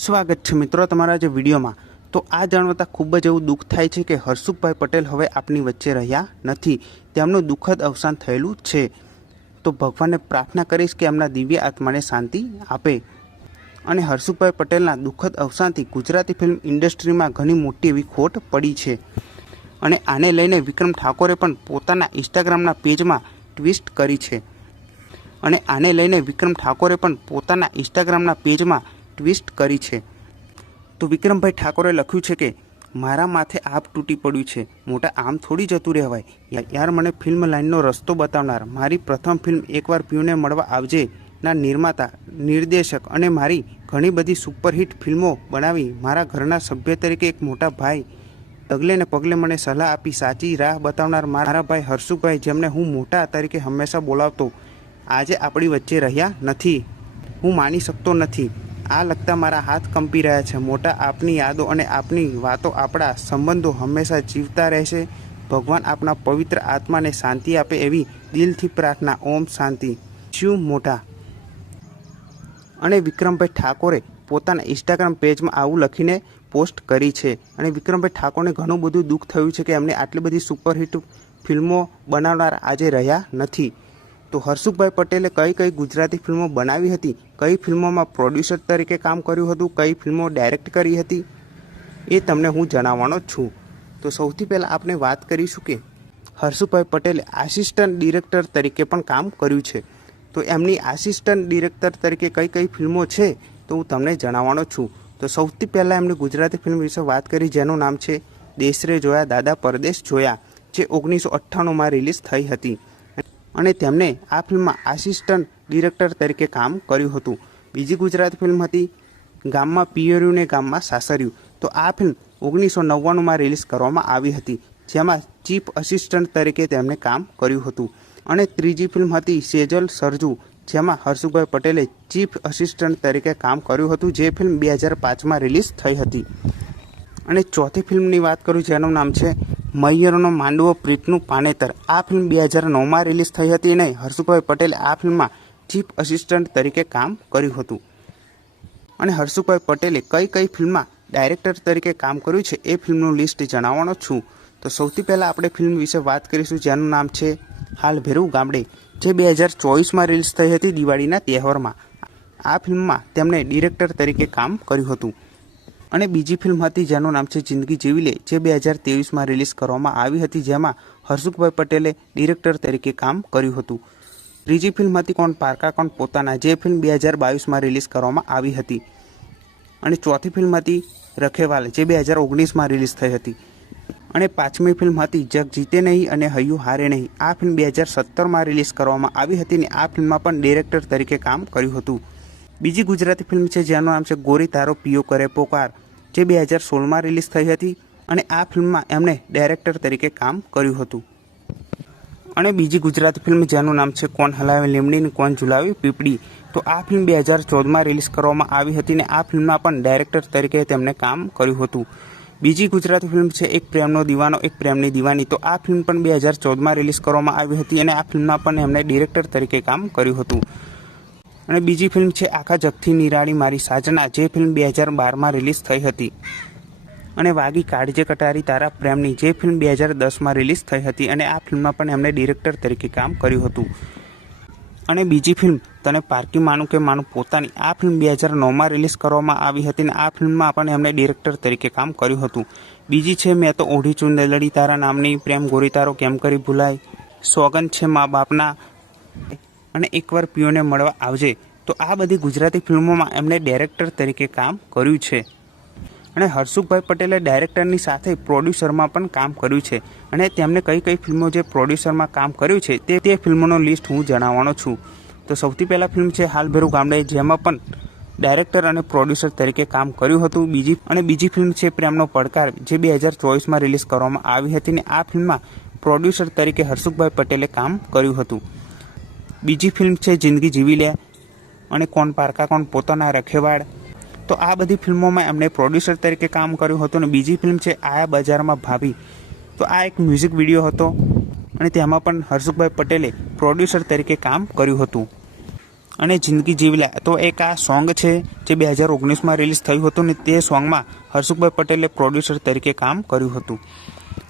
સ્વાગત છે મિત્રો તમારા જે વિડીયોમાં। તો આ જાણતા ખૂબ જ એવું દુઃખ થાય છે કે હરસુખભાઈ પટેલ હવે આપણી વચ્ચે રહ્યા નથી। તેમનું દુઃખદ અવસાન થયેલું છે। તો ભગવાનને પ્રાર્થના કરીશ કે એમના દિવ્ય આત્માને શાંતિ આપે। અને હરસુખભાઈ પટેલના દુઃખદ અવસાનથી ગુજરાતી ફિલ્મ ઇન્ડસ્ટ્રીમાં ઘણી મોટી એવી ખોટ પડી છે। અને આને લઈને વિક્રમ ઠાકોરે પણ પોતાના ઇન્સ્ટાગ્રામના પેજમાં ટ્વીટ કરી છે। અને આને લઈને વિક્રમ ઠાકોરે પણ પોતાના ઇન્સ્ટાગ્રામના પેજમાં ટ્વીટ કરી છે। તો વિક્રમભાઈ ઠાકોરે લખ્યું છે કે મારા માથે આપ તૂટી પડ્યું છે, મોટા આમ થોડી જતું રહેવાય યાર। મને ફિલ્મ લાઇનનો રસ્તો બતાવનાર, મારી પ્રથમ ફિલ્મ એકવાર પીયુને મળવા આવજે ના નિર્માતા, નિર્દેશક અને મારી ઘણી બધી સુપરહિટ ફિલ્મો બનાવી મારા ઘરના સભ્ય તરીકે એક મોટા ભાઈ, ડગલે ને પગલે મને સલાહ આપી સાચી રાહ બતાવનાર મારા ભાઈ હરસુખભાઈ, જેમને હું મોટા તરીકે હંમેશા બોલાવતો, આજે આપણી વચ્ચે રહ્યા નથી। હું માની શકતો નથી। આ લગતા મારા હાથ કંપી રહ્યા છે। મોટા, આપની યાદો અને આપની વાતો, આપણા સંબંધો હંમેશા જીવતા રહેશે। ભગવાન આપના પવિત્ર આત્માને શાંતિ આપે એવી દિલથી પ્રાર્થના। ઓમ શાંતિ। શિવ મોટા। અને વિક્રમભાઈ ઠાકોરે પોતાના ઇન્સ્ટાગ્રામ પેજમાં આવું લખીને પોસ્ટ કરી છે। અને વિક્રમભાઈ ઠાકોરને ઘણું બધું દુઃખ થયું છે કે એમને આટલી બધી સુપરહિટ ફિલ્મો બનાવનાર આજે રહ્યા નથી। તો હરસુખભાઈ પટેલે કઈ કઈ ગુજરાતી ફિલ્મો બનાવી હતી, કઈ ફિલ્મોમાં પ્રોડ્યુસર તરીકે કામ કર્યું હતું, કઈ ફિલ્મો ડાયરેક્ટ કરી હતી, એ તમને હું જણાવવાનો છું। તો સૌથી પહેલાં આપણે વાત કરીશું કે હરસુખભાઈ પટેલે આસિસ્ટન્ટ ડિરેક્ટર તરીકે પણ કામ કર્યું છે। તો એમની આસિસ્ટન્ટ ડિરેક્ટર તરીકે કઈ કઈ ફિલ્મો છે તો હું તમને જણાવવાનો છું। તો સૌથી પહેલાં એમની ગુજરાતી ફિલ્મ વિશે વાત કરી, જેનું નામ છે દેશ રે જોયા દાદા પરદેશ જોયા, જે 1998માં રિલીઝ થઈ હતી। અને તેમને આ ફિલ્મમાં આસિસ્ટન્ટ ડિરેક્ટર તરીકે કામ કર્યું હતું। બીજી ગુજરાતી ફિલ્મ હતી ગામમાં પિયર્યું ને ગામમાં સાસર્યું। તો આ ફિલ્મ 1999માં રિલીઝ કરવામાં આવી હતી, જેમાં ચીફ અસિસ્ટન્ટ તરીકે તેમણે કામ કર્યું હતું। અને ત્રીજી ફિલ્મ હતી સેજલ સરજુ, જેમાં હરસુખભાઈ પટેલે ચીફ અસિસ્ટન્ટ તરીકે કામ કર્યું હતું, જે ફિલ્મ 2005માં રિલીઝ થઈ હતી। અને ચોથી ફિલ્મની વાત કરું, જેનું નામ છે મૈયરનો માંડવો પ્રીતનું પાનેતર। આ ફિલ્મ 2009માં રિલીઝ થઈ હતી અને હરસુખભાઈ પટેલે આ ફિલ્મમાં ચીફ અસિસ્ટન્ટ તરીકે કામ કર્યું હતું। અને હરસુખભાઈ પટેલે કઈ કઈ ફિલ્મમાં ડાયરેક્ટર તરીકે કામ કર્યું છે એ ફિલ્મનું લિસ્ટ જણાવવાનો છું। તો સૌથી પહેલાં આપણે ફિલ્મ વિશે વાત કરીશું, જેનું નામ છે હાલ ભેરુ ગામડે, જે 2024માં રિલીઝ થઈ હતી દિવાળીના તહેવારમાં। આ ફિલ્મમાં તેમણે ડિરેક્ટર તરીકે કામ કર્યું હતું। અને બીજી ફિલ્મ હતી જેનું નામ છે જિંદગી જીવી લે, જે 2023માં રિલીઝ કરવામાં આવી હતી, જેમાં હરસુખભાઈ પટેલે ડિરેક્ટર તરીકે કામ કર્યું હતું। ત્રીજી ફિલ્મ હતી કોણ પારકા કોણ પોતાના, જે ફિલ્મ 2022માં રિલીઝ કરવામાં આવી હતી। અને ચોથી ફિલ્મ હતી રખેવાલ, જે 2019માં રિલીઝ થઈ હતી। અને પાંચમી ફિલ્મ હતી જગ જીતે નહીં અને હૈયું હારે નહીં। આ ફિલ્મ 2017માં રિલીઝ કરવામાં આવી હતી અને આ ફિલ્મમાં પણ ડિરેક્ટર તરીકે કામ કર્યું હતું। બીજી ગુજરાતી ફિલ્મ છે જેનું નામ છે ગોરી તારો પિયો કરે પોકાર, જે 2016માં રિલીઝ થઈ હતી અને આ ફિલ્મમાં એમણે ડાયરેક્ટર તરીકે કામ કર્યું હતું। અને બીજી ગુજરાતી ફિલ્મ જેનું નામ છે કોણ હલાવે લીમડી ને કોણ ઝુલાવી પીપળી, તો આ ફિલ્મ 2014માં રિલીઝ કરવામાં આવી હતી અને આ ફિલ્મમાં પણ ડાયરેક્ટર તરીકે તેમણે કામ કર્યું હતું। બીજી ગુજરાતી ફિલ્મ છે એક પ્રેમનો દીવાનો એક પ્રેમની દીવાની, તો આ ફિલ્મ પણ 2014માં રિલીઝ કરવામાં આવી હતી અને આ ફિલ્મમાં પણ એમણે ડિરેક્ટર તરીકે કામ કર્યું હતું। અને બીજી ફિલ્મ છે આખા જગથી નિરાળી મારી સાજના, જે ફિલ્મ 2012માં રિલીઝ થઈ હતી। અને વાગી કાળજે કટારી તારા પ્રેમની, જે ફિલ્મ 2010માં રિલીઝ થઈ હતી અને આ ફિલ્મમાં પણ એમણે ડિરેક્ટર તરીકે કામ કર્યું હતું। અને બીજી ફિલ્મ તને પારકી માનું કે માનું પોતાની, આ ફિલ્મ 2009માં રિલીઝ કરવામાં આવી હતી અને આ ફિલ્મમાં પણ એમણે ડિરેક્ટર તરીકે કામ કર્યું હતું। બીજી છે મેં તો ઓઢી ચુંદડી તારા નામની, પ્રેમ ગોરી તારો કેમ કરી ભૂલાય, સોગંદ છે મા બાપના અને એકવાર પીઓને મળવા આવજે। તો આ બધી ગુજરાતી ફિલ્મોમાં એમણે ડાયરેક્ટર તરીકે કામ કર્યું છે। અને હરસુખભાઈ પટેલે ડાયરેક્ટરની સાથે પ્રોડ્યુસરમાં પણ કામ કર્યું છે। અને તેમને કઈ કઈ ફિલ્મો જે પ્રોડ્યુસરમાં કામ કર્યું છે તે ફિલ્મોનો લિસ્ટ હું જણાવવાનો છું। તો સૌથી પહેલાં ફિલ્મ છે હાલ ભેરુ ગામડે, જેમાં પણ ડાયરેક્ટર અને પ્રોડ્યુસર તરીકે કામ કર્યું હતું। બીજી ફિલ્મ છે પ્રેમનો પડકાર, જે 2024માં રિલીઝ કરવામાં આવી હતી અને આ ફિલ્મમાં પ્રોડ્યુસર તરીકે હરસુખભાઈ પટેલે કામ કર્યું હતું। બીજી ફિલ્મ છે જિંદગી જીવી લે અને કોણ પારકા કોણ પોતાના રખેવાળ, તો આ બધી ફિલ્મોમાં એમણે પ્રોડ્યુસર તરીકે કામ કર્યું હતું। અને બીજી ફિલ્મ છે આયા બજારમાં ભાભી, તો આ એક મ્યુઝિક વિડીયો હતો અને તેમાં પણ હરસુખભાઈ પટેલે પ્રોડ્યુસર તરીકે કામ કર્યું હતું। અને જિંદગી જીવી લે તો એક આ સોંગ છે જે 2019માં રિલીઝ થયું હતું ને તે સોંગમાં હર્ષુભાઈ પટેલે પ્રોડ્યુસર તરીકે કામ કર્યું હતું.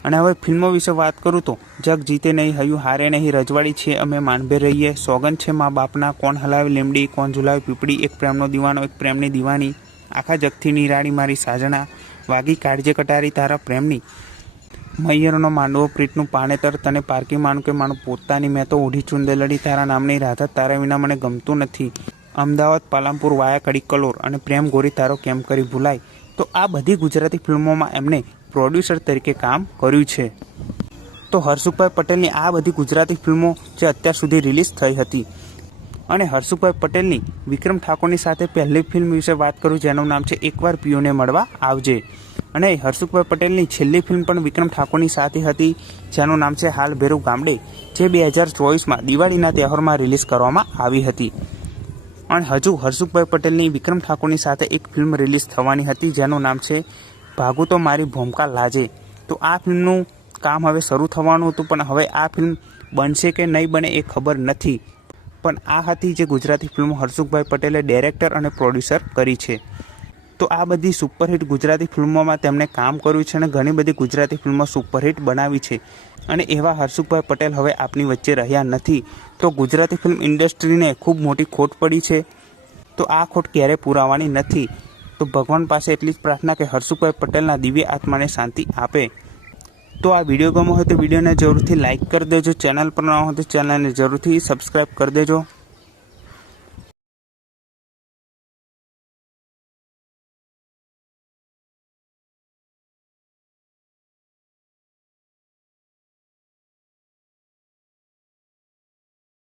અને હવે ફિલ્મો વિશે વાત કરું તો જગ જીતે નહીં, હૈયું હારે નહીં, રજવાડી છે અમે માનભે રહીએ, સોગન છે મા બાપના, કોણ હલાવે લીમડી, કોણ ઝુલાવે પીપળી, એક પ્રેમનો દીવાનો, એક પ્રેમની દીવાની, આખા જગથી નિરાળી મારી સાજણા, વાગી કાળજે કટારી તારા પ્રેમની, મૈયરનો માંડવો પ્રીતનું પાણેતર, તને પારકી માનું કે માનું પોતાની, મેં તો ઓઢી ચુંદેલડી તારા નામની, રાધા તારા વિના મને ગમતું નથી, અમદાવાદ પાલનપુર વાયા કડી કલોર અને પ્રેમ ગોરી તારો કેમ કરી ભૂલાય. તો આ બધી ગુજરાતી ફિલ્મોમાં એમને પ્રોડ્યુસર તરીકે કામ કર્યું છે. તો હર્ષુભાઈ પટેલની આ બધી ગુજરાતી ફિલ્મો જે અત્યાર સુધી રિલીઝ થઈ હતી. અને હર્ષુભાઈ પટેલની વિક્રમ ઠાકોરની સાથે પહેલી ફિલ્મ વિશે વાત કરું જેનું નામ છે એકવાર પીઓને મળવા આવજે. અને હર્ષુભાઈ પટેલની છેલ્લી ફિલ્મ પણ વિક્રમ ઠાકોરની સાથે હતી જેનું નામ છે હાલ ભેરું ગામડે, જે 2024માં દિવાળીના તહેવારમાં રિલીઝ કરવામાં આવી હતી. અને હજુ હર્ષુભાઈ પટેલની વિક્રમ ઠાકોરની સાથે એક ફિલ્મ રિલીઝ થવાની હતી જેનું નામ છે ભાગું તો મારી ભૂમકા લાજે. તો આ ફિલ્મનું કામ હવે શરૂ થવાનું હતું, પણ હવે આ ફિલ્મ બનશે કે નહીં બને એ ખબર નથી. પણ આ હતી જે ગુજરાતી ફિલ્મો હર્ષુભાઈ પટેલે ડાયરેક્ટર અને પ્રોડ્યુસર કરી છે. તો આ બધી સુપરહિટ ગુજરાતી ફિલ્મોમાં તેમણે કામ કર્યું છે અને ઘણી બધી ગુજરાતી ફિલ્મો સુપરહિટ બનાવી છે. અને એવા હર્ષુભાઈ પટેલ હવે આપણી વચ્ચે રહ્યા નથી. તો ગુજરાતી ફિલ્મ ઇન્ડસ્ટ્રીને ખૂબ મોટી ખોટ પડી છે. તો આ ખોટ ક્યારેય પૂરાવાની નથી. તો ભગવાન પાસે એટલી જ પ્રાર્થના કે હર્ષુભાઈ પટેલના દિવ્ય આત્માને શાંતિ આપે. તો આ વિડીયો ગમ્યો હોય તો વિડીયોને જરૂરથી લાઇક કરી દેજો. ચેનલ પર ન હોય તો ચેનલને જરૂરથી સબસ્ક્રાઈબ કરી દેજો.